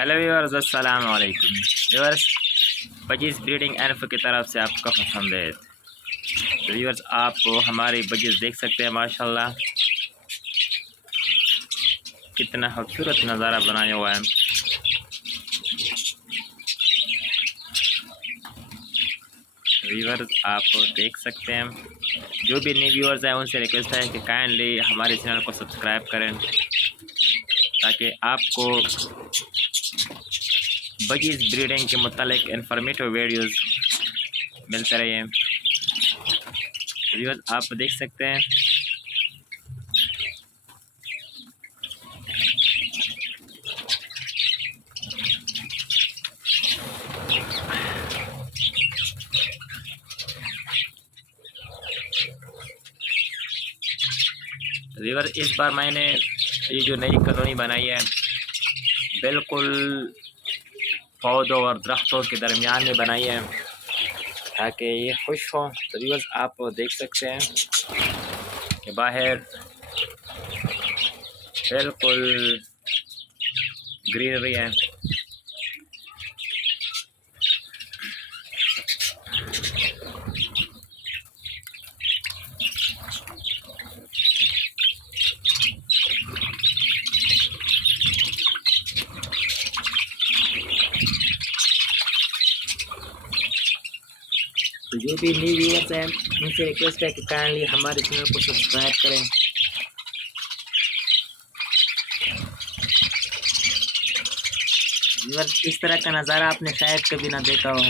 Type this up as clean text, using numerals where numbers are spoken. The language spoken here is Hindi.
हेलो व्यूअर्स, अस्सलाम वालेकुम व्यूअर्स। बजीज ब्रीडिंग एनफ की तरफ से आपका खुशामदीद। तो व्यूअर्स, आप हमारी बजीज देख सकते हैं, माशाल्लाह कितना खूबसूरत नज़ारा बनाया हुआ है। व्यूअर्स, आप देख सकते हैं। जो भी न्यू व्यूअर्स हैं उनसे रिक्वेस्ट है कि काइंडली हमारे चैनल को सब्सक्राइब करें ताकि आपको बजीज ब्रीडिंग के मुतालिक इंफॉर्मेटिव वीडियोस मिलते रहे। व्यूअर्स, आप देख सकते हैं व्यूअर्स, इस बार मैंने ये जो नई कॉलोनी बनाई है बिल्कुल पौधों और दरख्तों के दरमियान में बनाई है ताकि ये खुश हो। तो व्यूअर्स, आप देख सकते हैं कि बाहर बिल्कुल ग्रीनरी है। तो जो भी न्यू व्यूअर्स हैं उनसे रिक्वेस्ट है कि काइंडली हमारे चैनल को सब्सक्राइब करें। व्यूअर्स, इस तरह का नज़ारा आपने शायद कभी ना देखा हो।